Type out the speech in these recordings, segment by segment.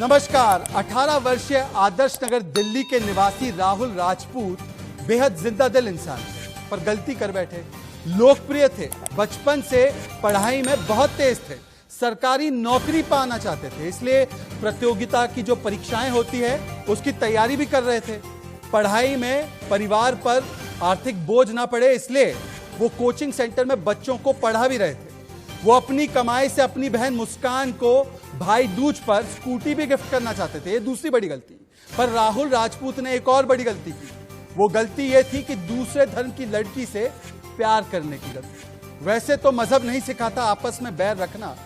नमस्कार। 18 वर्षीय आदर्श नगर दिल्ली के निवासी राहुल राजपूत बेहद जिंदा दिल इंसान थे, पर गलती कर बैठे। लोकप्रिय थे, बचपन से पढ़ाई में बहुत तेज थे, सरकारी नौकरी पाना चाहते थे, इसलिए प्रतियोगिता की जो परीक्षाएं होती है उसकी तैयारी भी कर रहे थे। पढ़ाई में परिवार पर आर्थिक बोझ ना पड़े इसलिए वो कोचिंग सेंटर में बच्चों को पढ़ा भी रहे थे। वो अपनी कमाई से अपनी बहन मुस्कान को भाई दूज पर स्कूटी भी गिफ्ट करना चाहते थे। ये दूसरी बड़ी गलती। पर राहुल राजपूत ने एक और बड़ी गलती की। वो गलती ये थी कि दूसरे धर्म की लड़की से प्यार करने की गलती। वैसे तो मजहब नहीं सिखाता आपस में बैर रखना,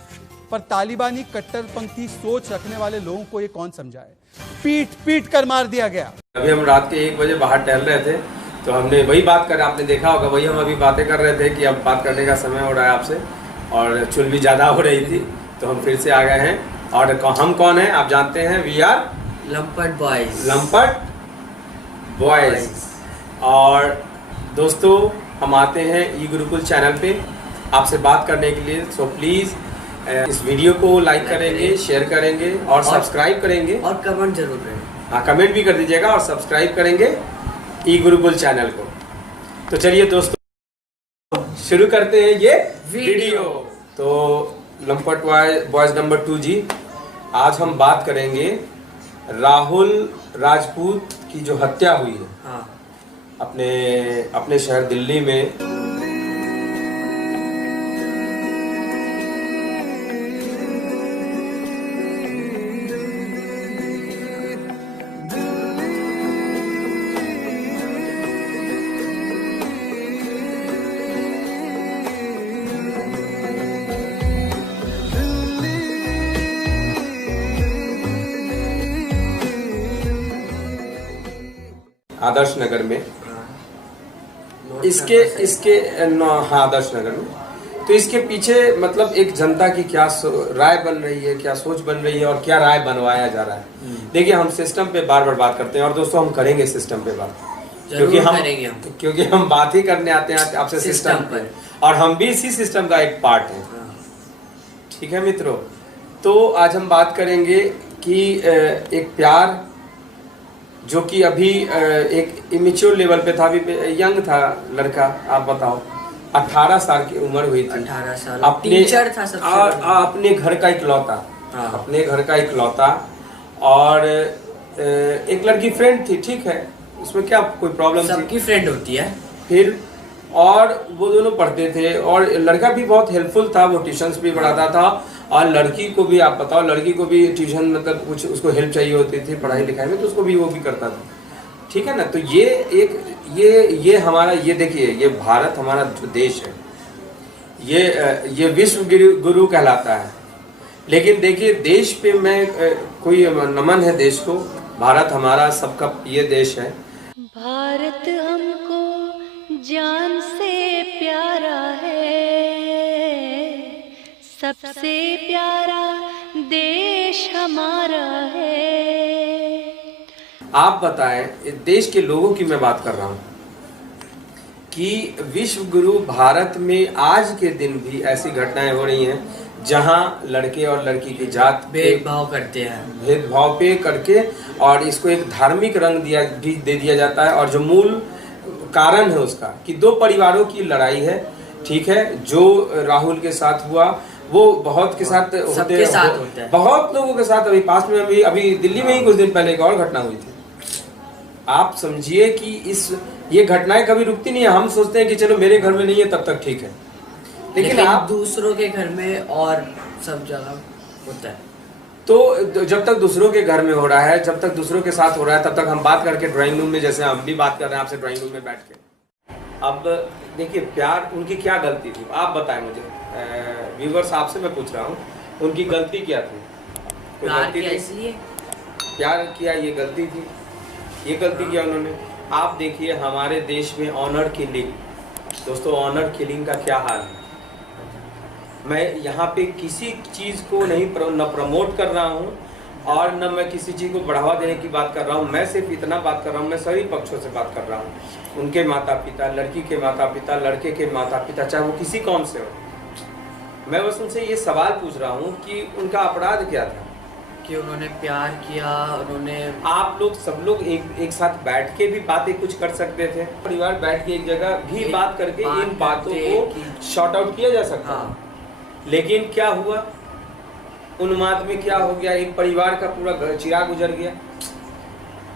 पर तालिबानी कट्टरपंथी सोच रखने वाले लोगों को ये कौन समझाए। पीट पीट कर मार दिया गया। अभी हम रात के 1 बजे बाहर टहल रहे थे, तो हमने वही बात कर, आपने देखा होगा, वही हम अभी बातें कर रहे थे कि अब बात करने का समय हो रहा है आपसे, और चुल भी ज़्यादा हो रही थी, तो हम फिर से आ गए हैं। और हम कौन हैं आप जानते हैं, वी आर लंपट बॉयज। लंपट बॉयज। और दोस्तों, हम आते हैं ई गुरुकुल चैनल पे आपसे बात करने के लिए। सो प्लीज़ इस वीडियो को लाइक करेंगे, शेयर करेंगे और सब्सक्राइब करेंगे, और कमेंट जरूर करेंगे। हाँ, कमेंट भी कर दीजिएगा और सब्सक्राइब करेंगे ई गुरुकुल चैनल को। तो चलिए दोस्तों, शुरू करते हैं ये वीडियो। तो लंपट बॉयज नंबर 2 जी, आज हम बात करेंगे राहुल राजपूत की जो हत्या हुई है। हाँ। अपने शहर दिल्ली में। आदर्श नगर में हाँ, आदर्श नगर में। तो इसके पीछे मतलब एक जनता की क्या राय बन रही है, क्या सोच बन रही है, और क्या राय बनवाया जा रहा है। देखिए, हम सिस्टम पे बार बार बात करते हैं, और दोस्तों हम करेंगे सिस्टम पे बात, क्योंकि हम बात ही करने आते हैं आपसे सिस्टम पर, और हम भी इसी सिस्टम का एक पार्ट है। ठीक है मित्रों, तो आज हम बात करेंगे कि एक प्यार जो कि अभी एक इमेच्योर लेवल पे था, अभी यंग था लड़का। आप बताओ, 18 साल की उम्र हुई थी। 18 साल। टीचर था अपने घर का इकलौता। हाँ। अपने घर का इकलौता। और एक लड़की फ्रेंड थी, ठीक है, उसमें क्या कोई प्रॉब्लम थी, सबकी फ्रेंड होती है। फिर और वो दोनों पढ़ते थे, और लड़का भी बहुत हेल्पफुल था, वो ट्यूशंस भी पढ़ाता था, और लड़की को भी, आप बताओ, लड़की को भी ट्यूशन मतलब कुछ उसको हेल्प चाहिए होती थी पढ़ाई लिखाई में, तो उसको भी वो भी करता था। ठीक है ना। तो ये हमारा, ये देखिए, ये भारत हमारा जो देश है, ये विश्व गुरु कहलाता है। लेकिन देखिए, देश पे मैं कोई नमन है देश को। भारत हमारा सबका ये देश है। भारत हमको जान से प्यारा है, सबसे प्यारा देश हमारा है। आप बताएं, देश के लोगों की मैं बात कर रहा हूं कि विश्व गुरु भारत में आज के दिन भी ऐसी घटनाएं हो रही हैं जहां लड़के और लड़की की जात भेदभाव करते हैं, भेदभाव पे करके, और इसको एक धार्मिक रंग दे दिया जाता है। और जो मूल कारण है उसका कि 2 परिवारों की लड़ाई है। ठीक है, जो राहुल के साथ हुआ वो बहुत के साथ होता है, बहुत लोगों के साथ। अभी पास में अभी दिल्ली में ही कुछ दिन पहले एक और घटना हुई थी। आप समझिए कि ये घटनाएं कभी रुकती नहीं है। हम सोचते हैं कि चलो मेरे घर में नहीं है तब तक ठीक है, लेकिन आप दूसरों के घर में और सब जगह होता है। तो जब तक दूसरों के घर में हो रहा है, जब तक दूसरों के साथ हो रहा है, तब तक हम बात करके ड्राइंग रूम में, जैसे हम भी बात कर रहे हैं आपसे ड्राइंग रूम में बैठ के। अब देखिए, प्यार, उनकी क्या गलती थी आप बताएं मुझे। व्यूवर्स, आपसे मैं पूछ रहा हूँ, उनकी गलती क्या थी? प्यार किया इसलिए, प्यार किया, ये गलती थी, ये गलती किया उन्होंने। आप देखिए, हमारे देश में ऑनर किलिंग, दोस्तों ऑनर किलिंग का क्या हाल है। मैं यहाँ पे किसी चीज़ को नहीं न प्रमोट कर रहा हूँ, और न मैं किसी चीज़ को बढ़ावा देने की बात कर रहा हूँ। मैं सिर्फ इतना बात कर रहा हूँ, मैं सभी पक्षों से बात कर रहा हूँ। उनके माता पिता, लड़की के माता पिता, लड़के के माता पिता, चाहे वो किसी कौम से हो। मैं बस उनसे ये सवाल पूछ रहा हूँ कि उनका अपराध क्या था। कि उन्होंने प्यार किया, उन्होंने आप लोग सब लोग एक साथ बैठ के भी बातें कुछ कर सकते थे। परिवार बैठ के एक जगह भी बात करके इन बातों को शॉर्ट आउट किया जा सकता है। हाँ। लेकिन क्या हुआ, उन्माद में क्या हो गया, एक परिवार का पूरा चिराग गुजर गया।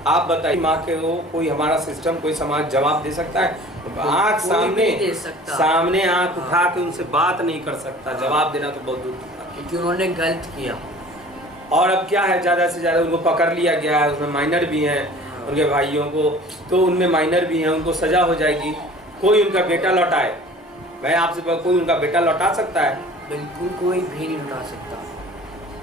आप बताइए, माँ के वो कोई हमारा सिस्टम, कोई समाज जवाब दे सकता है? आँख सामने आँख उठा के उनसे बात नहीं कर सकता। जवाब देना तो बहुत दूर की बात है, क्योंकि उन्होंने गलत किया। और अब क्या है, ज़्यादा से ज़्यादा उनको पकड़ लिया गया है, उसमें माइनर भी हैं उनके भाइयों को, तो उनमें माइनर भी हैं, उनको सज़ा हो जाएगी। कोई उनका बेटा लौटाए, मैं आपसे कोई उनका बेटा लौटा सकता है? बिल्कुल कोई भी नहीं लौटा सकता।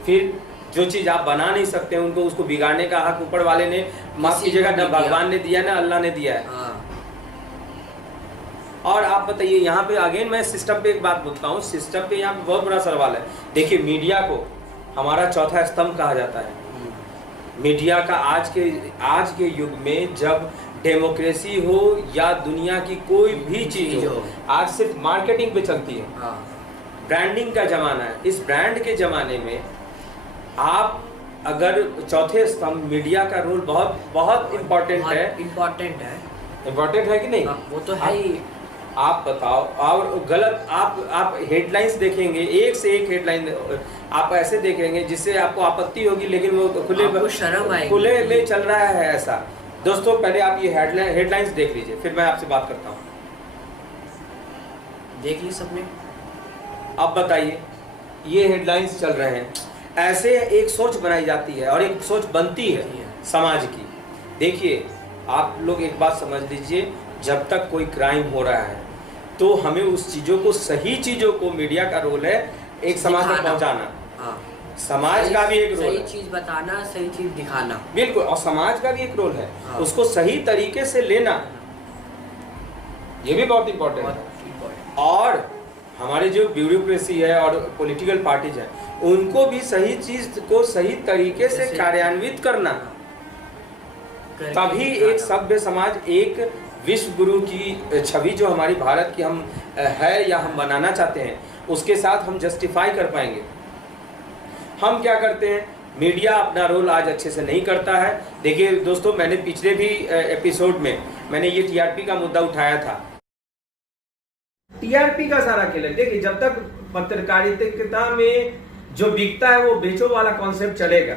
फिर जो चीज़ आप बना नहीं सकते उनको, उसको बिगाड़ने का हक ऊपर वाले ने, माफ कीजिएगा, ना भगवान ने दिया ना अल्लाह ने दिया है। हाँ। और आप बताइए, यहाँ पे अगेन मैं सिस्टम पे एक बात बोलता हूँ, सिस्टम पे यहाँ पे बहुत बड़ा सवाल है। देखिए, मीडिया को हमारा चौथा स्तंभ कहा जाता है। मीडिया का आज के युग में जब डेमोक्रेसी हो या दुनिया की कोई भी चीज हो, आज सिर्फ मार्केटिंग पे चलती है। हाँ। ब्रांडिंग का जमाना है। इस ब्रांड के जमाने में आप अगर चौथे स्तंभ, मीडिया का रोल बहुत बहुत इम्पोर्टेंट है। इम्पोर्टेंट है कि नहीं? वो तो है ही। आप बताओ, और गलत आप हेडलाइंस देखेंगे, एक से एक हेडलाइन आप ऐसे देखेंगे जिससे आपको आपत्ति होगी, लेकिन वो खुले में चल रहा है ऐसा। दोस्तों, पहले आप ये हेडलाइंस देख लीजिए, फिर मैं आपसे बात करता हूँ। देख ली सबने? अब बताइए, ये हेडलाइंस चल रहे हैं, ऐसे एक सोच बनाई जाती है और एक सोच बनती है समाज की। देखिए, आप लोग एक बात समझ लीजिए, जब तक कोई क्राइम हो रहा है तो हमें उस चीज़ों को, सही चीज़ों को, मीडिया का रोल है एक समाज तक पहुँचाना। हाँ। समाज का भी एक रोल है, सही चीज़ बताना, सही चीज़ दिखाना। बिल्कुल, और समाज का भी एक रोल है। हाँ। उसको सही तरीके से लेना, ये भी बहुत इम्पोर्टेंट है। और हमारे जो ब्यूरोक्रेसी है और पॉलिटिकल पार्टीज है, उनको भी सही चीज को सही तरीके से कार्यान्वित करना, तभी एक सभ्य समाज, एक विश्व गुरु की छवि जो हमारी भारत की हम है या हम बनाना चाहते हैं, उसके साथ हम जस्टिफाई कर पाएंगे। हम क्या करते हैं, मीडिया अपना रोल आज अच्छे से नहीं करता है। देखिए दोस्तों, मैंने पिछले भी एपिसोड में मैंने ये टीआरपी का मुद्दा उठाया था। टीआरपी का सारा खेल है। देखिए, जब तक पत्रकारिता में जो बिकता है वो बेचो वाला कॉन्सेप्ट चलेगा।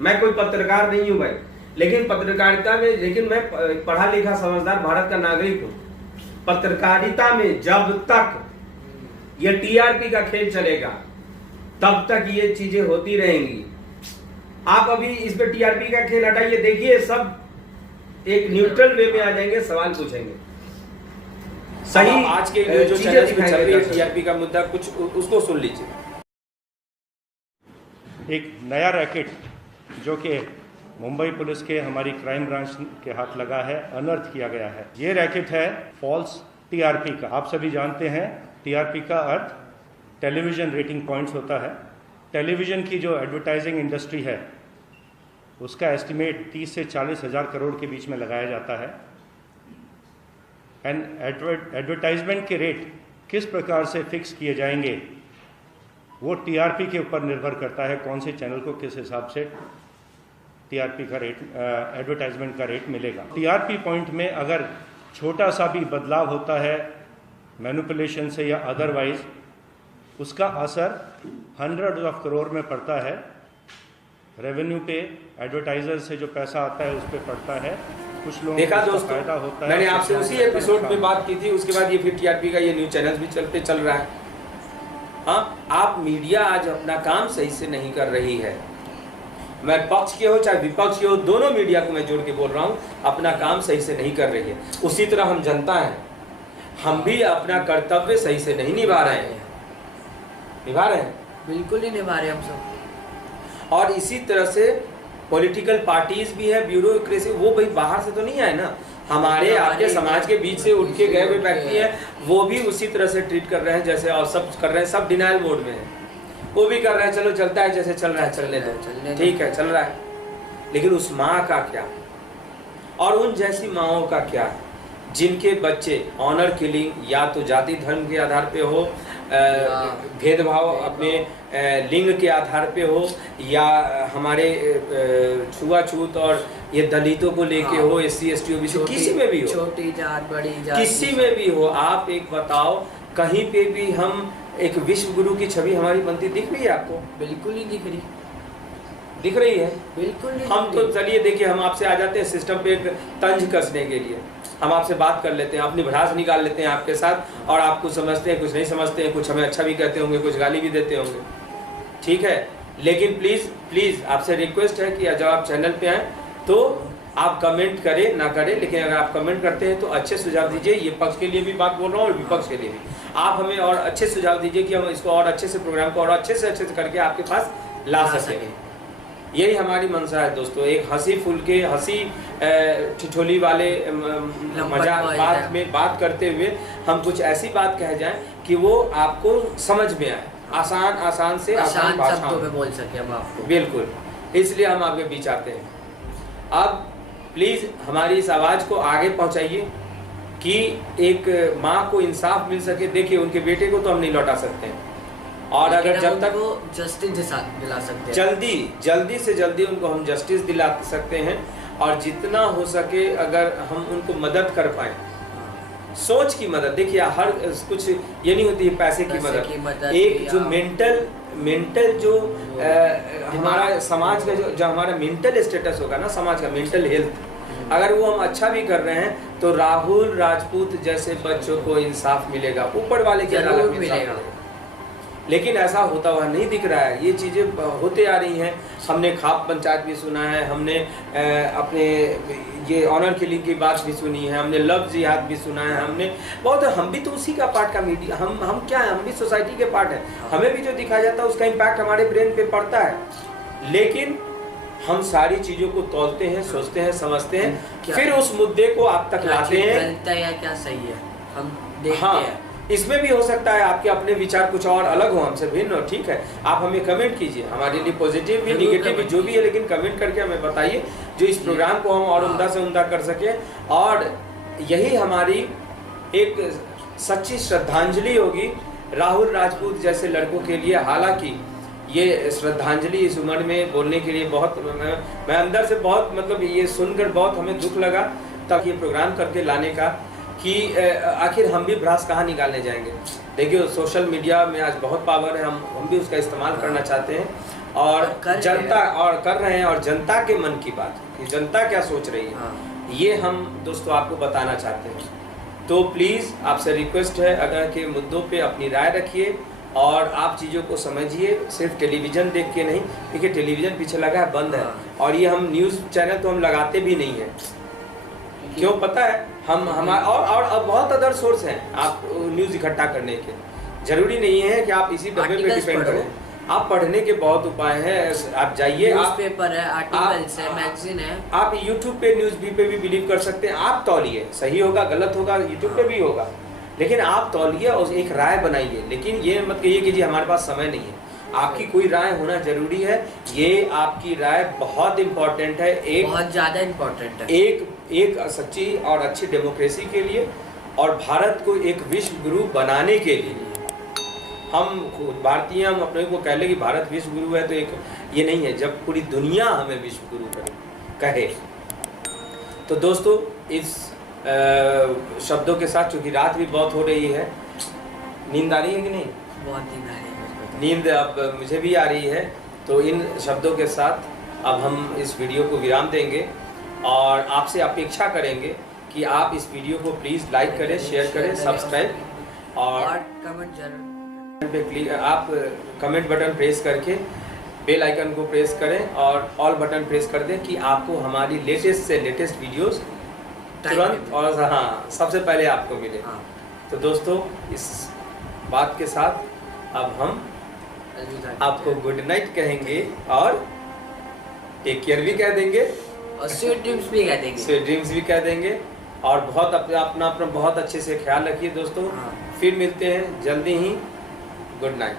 मैं कोई पत्रकार नहीं हूं भाई, लेकिन पत्रकारिता में, लेकिन मैं पढ़ा लिखा समझदार भारत का नागरिक हूं। पत्रकारिता में जब तक ये टीआरपी का खेल चलेगा, तब तक ये चीजें होती रहेंगी। आप अभी इस पे टीआरपी का खेल हटाइए, देखिए सब एक न्यूट्रल वे में आ जाएंगे, सवाल पूछेंगे। सही आज के जो चैनल पे चल रही है टीआरपी का मुद्दा, कुछ उसको सुन लीजिए। एक नया रैकेट जो कि मुंबई पुलिस के, हमारी क्राइम ब्रांच के हाथ लगा है, अनर्थ किया गया है। ये रैकेट है फॉल्स टीआरपी का। आप सभी जानते हैं टीआरपी का अर्थ टेलीविज़न रेटिंग पॉइंट्स होता है। टेलीविज़न की जो एडवर्टाइजिंग इंडस्ट्री है, उसका एस्टिमेट 30 से 40 हज़ार करोड़ के बीच में लगाया जाता है। एंड एडवर्टाइजमेंट के रेट किस प्रकार से फिक्स किए जाएंगे, वो टीआरपी के ऊपर निर्भर करता है, कौन से चैनल को किस हिसाब से टीआरपी का रेट, एडवर्टाइजमेंट का रेट मिलेगा। टीआरपी पॉइंट में अगर छोटा सा भी बदलाव होता है मैनिपुलेशन से या अदरवाइज, उसका असर हंड्रेड ऑफ करोड़ में पड़ता है। रेवेन्यू पे, एडवर्टाइजर से जो पैसा आता है उस पर पड़ता है। कुछ लोगों देखा को दोस्तों, फायदा होता है। मैंने आपसे उसी एपिसोड में बात की थी, उसके बाद ये फिर टीआरपी का ये न्यूज चैनल भी चल रहा है। हाँ, आप मीडिया आज अपना काम सही से नहीं कर रही है। मैं पक्ष के हो चाहे विपक्ष के हो, दोनों मीडिया को मैं जोड़ के बोल रहा हूँ, अपना काम सही से नहीं कर रही है। उसी तरह हम जनता हैं, हम भी अपना कर्तव्य सही से नहीं निभा रहे हैं। बिल्कुल नहीं निभा रहे हम सब। और इसी तरह से पॉलिटिकल पार्टीज भी है, ब्यूरोक्रेसी, वो भाई बाहर से तो नहीं आए ना, हमारे आपके समाज के बीच से उठ के गए हुए व्यक्ति हैं, वो भी उसी तरह से ट्रीट कर रहे हैं जैसे और सब कर रहे हैं। सब डिनाइल मोड में है, वो भी कर रहे हैं, चलो चलता है जैसे चल रहा है, चलने दो, ठीक है चल रहा है। लेकिन उस माँ का क्या, और उन जैसी माँओं का क्या जिनके बच्चे ऑनर किलिंग या तो जाति धर्म के आधार पे हो भेदभाव अपने लिंग के आधार पे हो या हमारे छुआछूत और ये दलितों को लेके हो, SC ST OBC किसी में भी हो, छोटी जात बड़ी जात किसी में भी हो, आप एक बताओ कहीं पे भी हम एक विश्व गुरु की छवि हमारी बनती दिख रही है आपको? बिल्कुल नहीं दिख रही, दिख रही है? बिल्कुल नहीं। हम तो चलिए देखिए, हम आपसे आ जाते हैं सिस्टम पे एक तंज कसने के लिए, हम आपसे बात कर लेते हैं, अपनी भड़ास निकाल लेते हैं आपके साथ, और आप कुछ समझते हैं, कुछ नहीं समझते हैं, कुछ हमें अच्छा भी कहते होंगे, कुछ गाली भी देते होंगे, ठीक है। लेकिन प्लीज़ आपसे रिक्वेस्ट है कि जब आप चैनल पे आएँ तो आप कमेंट करें ना करें, लेकिन अगर आप कमेंट करते हैं तो अच्छे सुझाव दीजिए। ये पक्ष के लिए भी बात बोल रहा हूँ और विपक्ष के लिए भी, आप हमें और अच्छे सुझाव दीजिए कि हम इसको और अच्छे से प्रोग्राम को और अच्छे से करके आपके पास ला सकें। यही हमारी मंशा है दोस्तों। एक हंसी फुल के हंसी ठिठोली वाले मजाक बात करते हुए हम कुछ ऐसी बात कह जाएं कि वो आपको समझ में आए, आसान से आसान भाषा में बोल सके हम आपको। बिल्कुल, इसलिए हम आपके बीच आते हैं। अब प्लीज़ हमारी इस आवाज़ को आगे पहुंचाइए कि एक माँ को इंसाफ मिल सके। देखिए, उनके बेटे को तो हम नहीं लौटा सकते हैं, और अगर जब तक वो जस्टिस दिला सकते हैं, जल्दी से जल्दी उनको हम जस्टिस दिला सकते हैं, और जितना हो सके अगर हम उनको मदद कर पाए, सोच की मदद। देखिए, हर कुछ ये नहीं होती है पैसे की मदद, एक जो मेंटल जो हमारा समाज का जो हमारा मेंटल स्टेटस होगा ना, समाज का मेंटल हेल्थ, अगर वो हम अच्छा भी कर रहे हैं तो राहुल राजपूत जैसे बच्चों को इंसाफ मिलेगा, ऊपर वाले की अदालत में मिलेगा। लेकिन ऐसा होता हुआ नहीं दिख रहा है। ये चीज़ें होते आ रही हैं। हमने खाप पंचायत भी सुना है, हमने अपने ये ऑनर किलिंग की बात भी सुनी है, हमने लव जिहाद भी सुना है, हमने बहुत, हम भी तो उसी का पार्ट का मीडिया, हम क्या है, हम भी सोसाइटी के पार्ट है। हमें भी जो दिखाया जाता है उसका इम्पैक्ट हमारे ब्रेन पे पड़ता है, लेकिन हम सारी चीज़ों को तौलते हैं, सोचते हैं, समझते हैं, फिर उस मुद्दे को आप तक लाते हैं। गलत है या क्या सही है हम देखते हैं। इसमें भी हो सकता है आपके अपने विचार कुछ और अलग हो, हमसे भिन्न हो, ठीक है। आप हमें कमेंट कीजिए, हमारे लिए पॉजिटिव भी निगेटिव भी जो भी है, लेकिन कमेंट करके हमें बताइए, जो इस प्रोग्राम को हम और उम्दा से उम्दा कर सकें। और यही हमारी एक सच्ची श्रद्धांजलि होगी राहुल राजपूत जैसे लड़कों के लिए। हालांकि ये श्रद्धांजलि इस उम्र में बोलने के लिए बहुत, मैं अंदर से बहुत, मतलब ये सुनकर बहुत हमें दुख लगा तब ये प्रोग्राम करके लाने का, कि आखिर हम भी भ्रास कहाँ निकालने जाएंगे। देखिए, सोशल मीडिया में आज बहुत पावर है, हम भी उसका इस्तेमाल करना चाहते हैं, और जनता और कर रहे हैं, और जनता के मन की बात कि जनता क्या सोच रही है, ये हम दोस्तों आपको बताना चाहते हैं। तो प्लीज़ आपसे रिक्वेस्ट है, अगर के मुद्दों पे अपनी राय रखिए और आप चीज़ों को समझिए। सिर्फ टेलीविज़न देख के नहीं, देखिए टेलीविज़न पीछे लगा है, बंद है, और ये हम न्यूज़ चैनल तो हम लगाते भी नहीं हैं। क्यों पता है, हम हमारे और बहुत अदर सोर्स हैं आप न्यूज़ इकट्ठा करने के। ज़रूरी नहीं है कि आप इसी डब्बे पे डिपेंड करें, आप पढ़ने के बहुत उपाय हैं। आप जाइए, आप पेपर है, आर्टिकल्स है, मैगजीन है, आप यूट्यूब पे न्यूज़ पे भी बिलीव कर सकते हैं। आप तौलिए, सही होगा गलत होगा यूट्यूब पे भी होगा, लेकिन आप तौलिए और एक राय बनाइए। लेकिन ये मत कहिए कि जी हमारे पास समय नहीं है। आपकी कोई राय होना जरूरी है, ये आपकी राय बहुत इम्पोर्टेंट है, एक बहुत ज़्यादा इम्पोर्टेंट है, एक सच्ची और अच्छी डेमोक्रेसी के लिए, और भारत को एक विश्व गुरु बनाने के लिए। हम भारतीय, हम अपने को कह ले कि भारत विश्व गुरु है, तो एक ये नहीं है, जब पूरी दुनिया हमें विश्व गुरु कहे। तो दोस्तों, इस शब्दों के साथ, चूँकि रात भी बहुत हो रही है, नींद आ रही है कि नहीं? बहुत नींद आ रही है। नींद अब मुझे भी आ रही है। तो इन शब्दों के साथ अब हम इस वीडियो को विराम देंगे, और आपसे अपेक्षा करेंगे कि आप इस वीडियो को प्लीज़ लाइक करें, शेयर करें, सब्सक्राइब, और कमेंट जरूर पे आप कमेंट बटन प्रेस करके बेल आइकन को प्रेस करें, और ऑल बटन प्रेस कर दें कि आपको हमारी लेटेस्ट से लेटेस्ट वीडियोस तुरंत और सबसे पहले आपको मिले। तो दोस्तों, इस बात के साथ अब हम आपको गुड नाइट कहेंगे, और टेक केयर भी कह देंगे, और स्वीट ड्रीम्स भी कह देंगे, स्वीट ड्रीम्स भी कह देंगे। और बहुत अपना बहुत अच्छे से ख्याल रखिए दोस्तों। फिर मिलते हैं जल्दी ही। Good night.